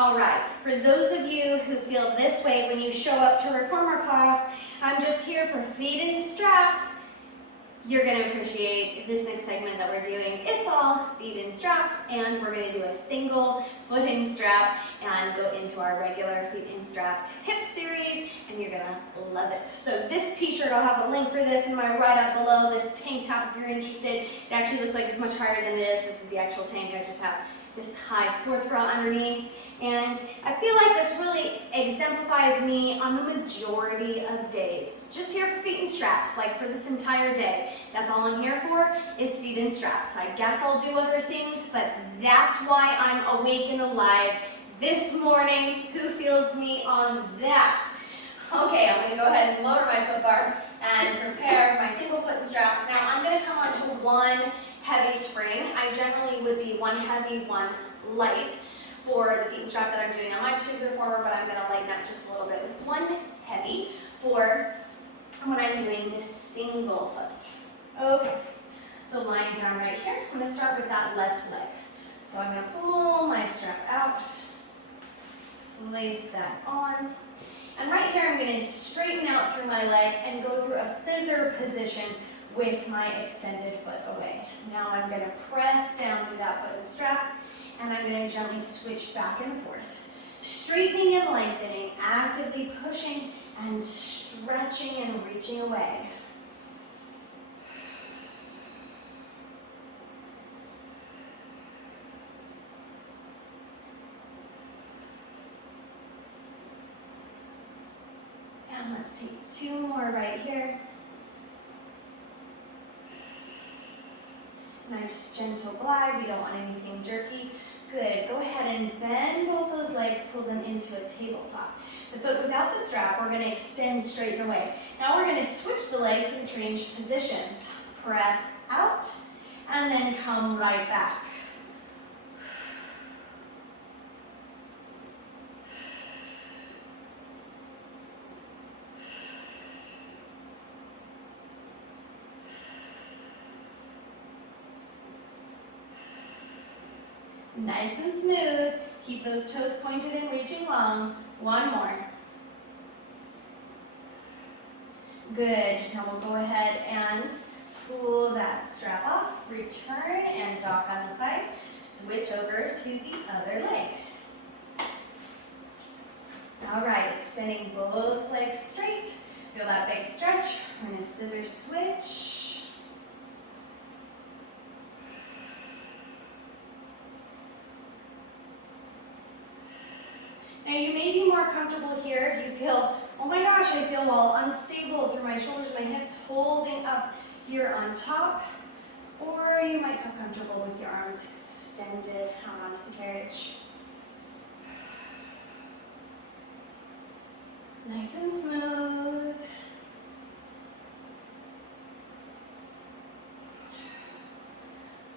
All right, for those of you who feel this way when you show up to reformer class, I'm just here for feet and straps. You're going to appreciate this next segment that we're doing. It's all feet and straps, and we're going to do a single foot and strap and go into our regular feet and straps hip series, and you're going to love it. So this t-shirt, I'll have a link for this in my write-up below. This tank top, if you're interested, it actually looks like it's much higher than it is. This is the actual tank. I just have this high sports bra underneath, and I feel like this really exemplifies me on the majority of days. Just here for feet and straps, like for this entire day. That's all I'm here for, is feet and straps. I guess I'll do other things, but that's why I'm awake and alive this morning. Who feels me on that? Okay, I'm going to go ahead and lower my foot bar and prepare my single foot and straps. Now I'm going to come onto one heavy spring. I generally would be one heavy, one light for the feet and strap that I'm doing on my particular reformer, but I'm going to lighten up just a little bit with one heavy for when I'm doing this single foot. Okay, so lying down right here, I'm going to start with that left leg. So I'm going to pull my strap out, place that on, and right here I'm going to straighten out through my leg and go through a scissor position with my extended foot away. Now I'm going to press down through that foot and strap, and I'm going to gently switch back and forth. Straightening and lengthening, actively pushing and stretching and reaching away. And let's take two more right here. Nice gentle glide, we don't want anything jerky. Good, go ahead and bend both those legs, pull them into a tabletop. The foot without the strap, we're going to extend, straighten away. Now we're going to switch the legs and change positions. Press out, and then come right back. Nice and smooth. Keep those toes pointed and reaching long. One more. Good. Now we'll go ahead and pull that strap off, return and dock on the side. Switch over to the other leg. All right, extending both legs straight. Feel that big stretch. We're going to scissor switch. Now you may be more comfortable here if you feel, oh my gosh, I feel all unstable through my shoulders, my hips, holding up here on top. Or you might feel comfortable with your arms extended out onto the carriage. Nice and smooth.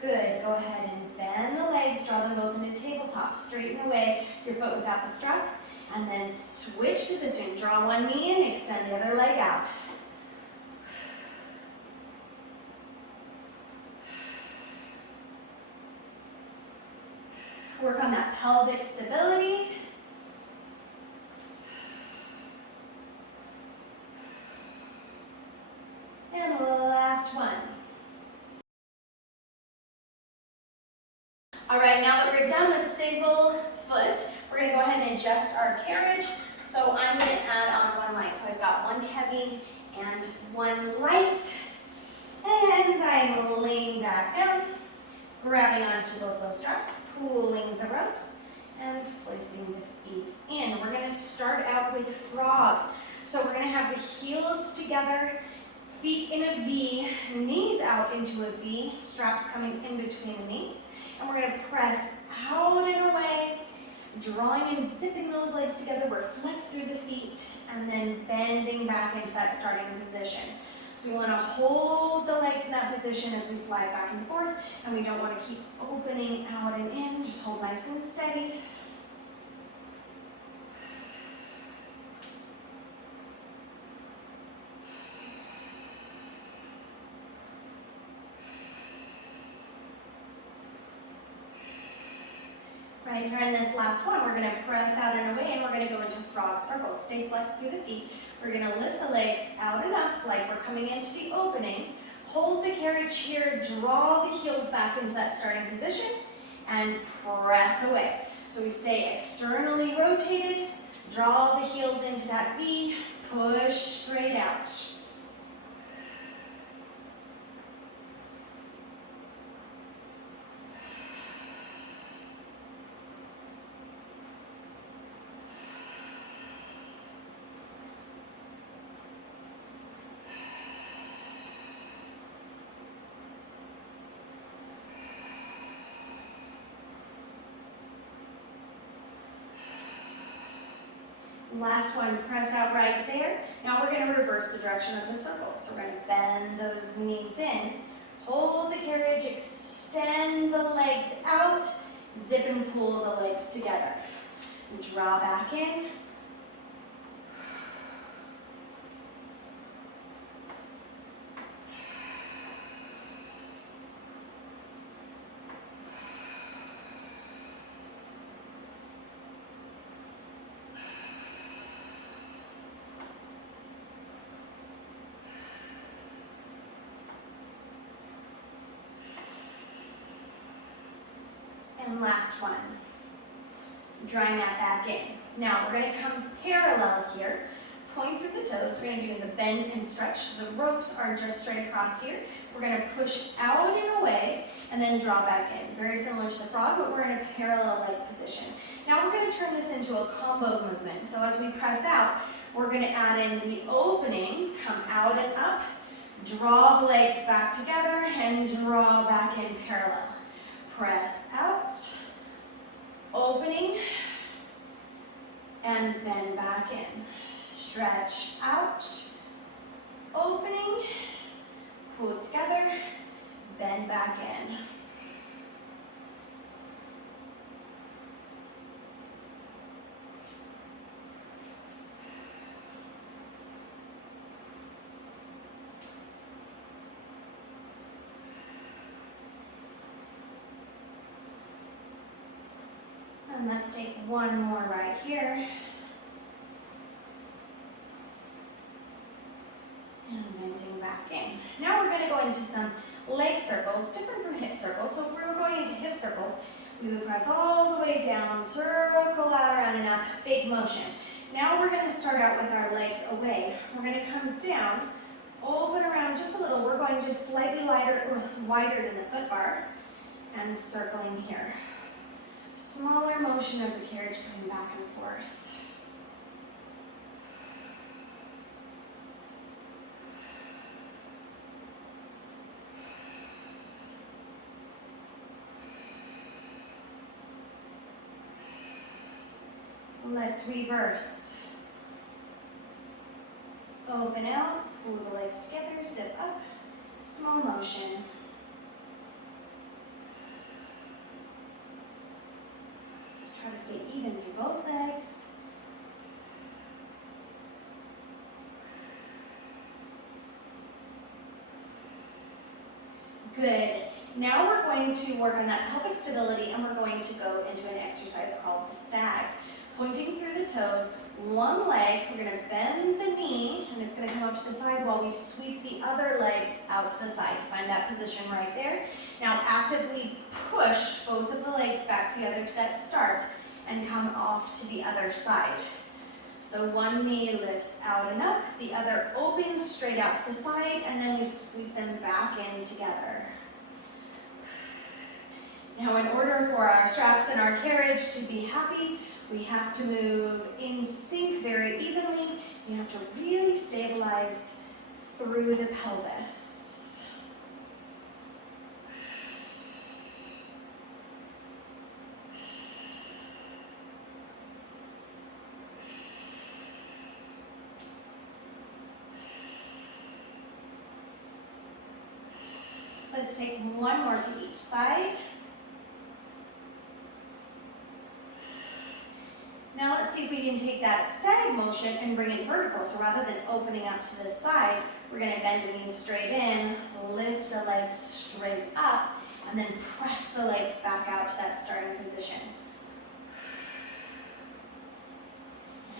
Good, go ahead and bend the legs, draw them both into tabletop, straighten away your foot without the strap, and then switch position. Draw one knee in, extend the other leg out. Work on that pelvic stability. And the last one. All right, now that we're done with single foot, we're going to go ahead and adjust our carriage. So I'm going to add on one light. So I've got one heavy and one light. And I'm laying back down, grabbing onto both those straps, pulling the ropes, and placing the feet in. We're going to start out with frog. So we're going to have the heels together, feet in a V, knees out into a V, straps coming in between the knees. And we're going to press out and away, drawing and zipping those legs together. We're flexed through the feet and then bending back into that starting position. So we want to hold the legs in that position as we slide back and forth, and we don't want to keep opening out and in. Just hold nice and steady. Right here in this last one, we're going to press out and away, and we're going to go into frog circles. Stay flexed through the feet. We're going to lift the legs out and up like we're coming into the opening. Hold the carriage here, draw the heels back into that starting position, and press away. So we stay externally rotated, draw the heels into that V, push straight out. Last one, press out right there. Now we're going to reverse the direction of the circle. So we're going to bend those knees in, hold the carriage, extend the legs out, zip and pull the legs together. And draw back in. And last one, drawing that back in. Now we're going to come parallel here, point through the toes. We're going to do the bend and stretch. So the ropes are just straight across here. We're going to push out and away and then draw back in. Very similar to the frog, but we're in a parallel leg position. Now we're going to turn this into a combo movement. So as we press out, we're going to add in the opening, come out and up, draw the legs back together and draw back in parallel. Press out, opening, and bend back in. Stretch out, opening, pull together, bend back in. And let's take one more right here. And bending back in. Now we're going to go into some leg circles, different from hip circles. So if we were going into hip circles, we would press all the way down, circle out around and up, big motion. Now we're going to start out with our legs away. We're going to come down, open around just a little. We're going just slightly wider than the foot bar, and circling here. Smaller motion of the carriage coming back and forth. Let's reverse. Open out, pull the legs together, zip up, small motion. Try to stay even through both legs. Good. Now we're going to work on that pelvic stability, and we're going to go into an exercise called the stag. Pointing through the toes, one leg, we're going to bend the knee, and it's going to come up to the side while we sweep the other leg out to the side. Find that position right there. Now actively push both of the legs back together to that start and come off to the other side. So one knee lifts out and up, the other opens straight out to the side, and then we sweep them back in together. Now in order for our straps and our carriage to be happy, we have to move in sync very evenly. You have to really stabilize through the pelvis. Let's take one more to each side. Now let's see if we can take that stag motion and bring it vertical. So rather than opening up to the side, we're going to bend the knees straight in, lift a leg straight up, and then press the legs back out to that starting position.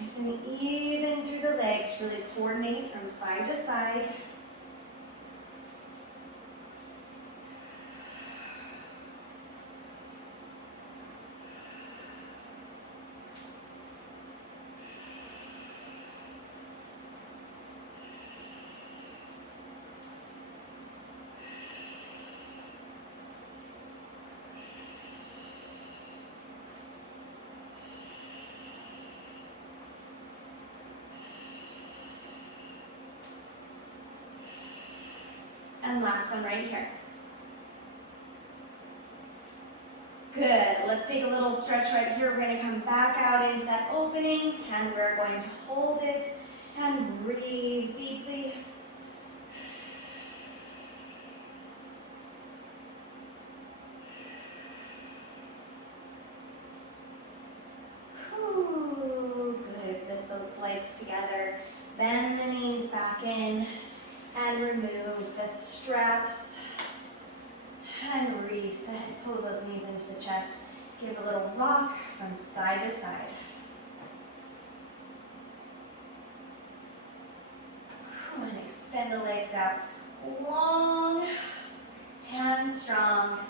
Nice and even through the legs, really coordinate from side to side. And last one right here. Good. Let's take a little stretch right here. We're going to come back out into that opening, and we're going to hold it and breathe deeply. Whew. Good. Zip those legs together. Bend the knees back in and remove the straps. And reset, pull those knees into the chest. Give a little rock from side to side. And extend the legs out long and strong.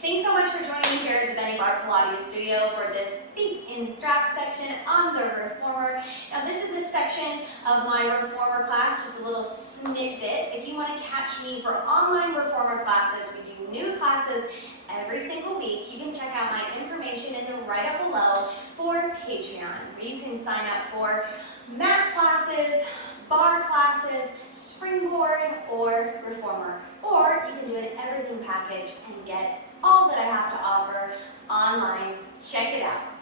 Thanks so much for joining me here at the Bennie Barre Pilates Studio for this feet in straps section on the reformer. Now this is the section of my reformer class, just a little snippet. If you want to catch me for online reformer classes, we do new classes every single week. You can check out my information in the right up below for Patreon, where you can sign up for mat classes, bar classes, springboard, or reformer. Or you can do an everything package and get all that I have to offer online. Check it out.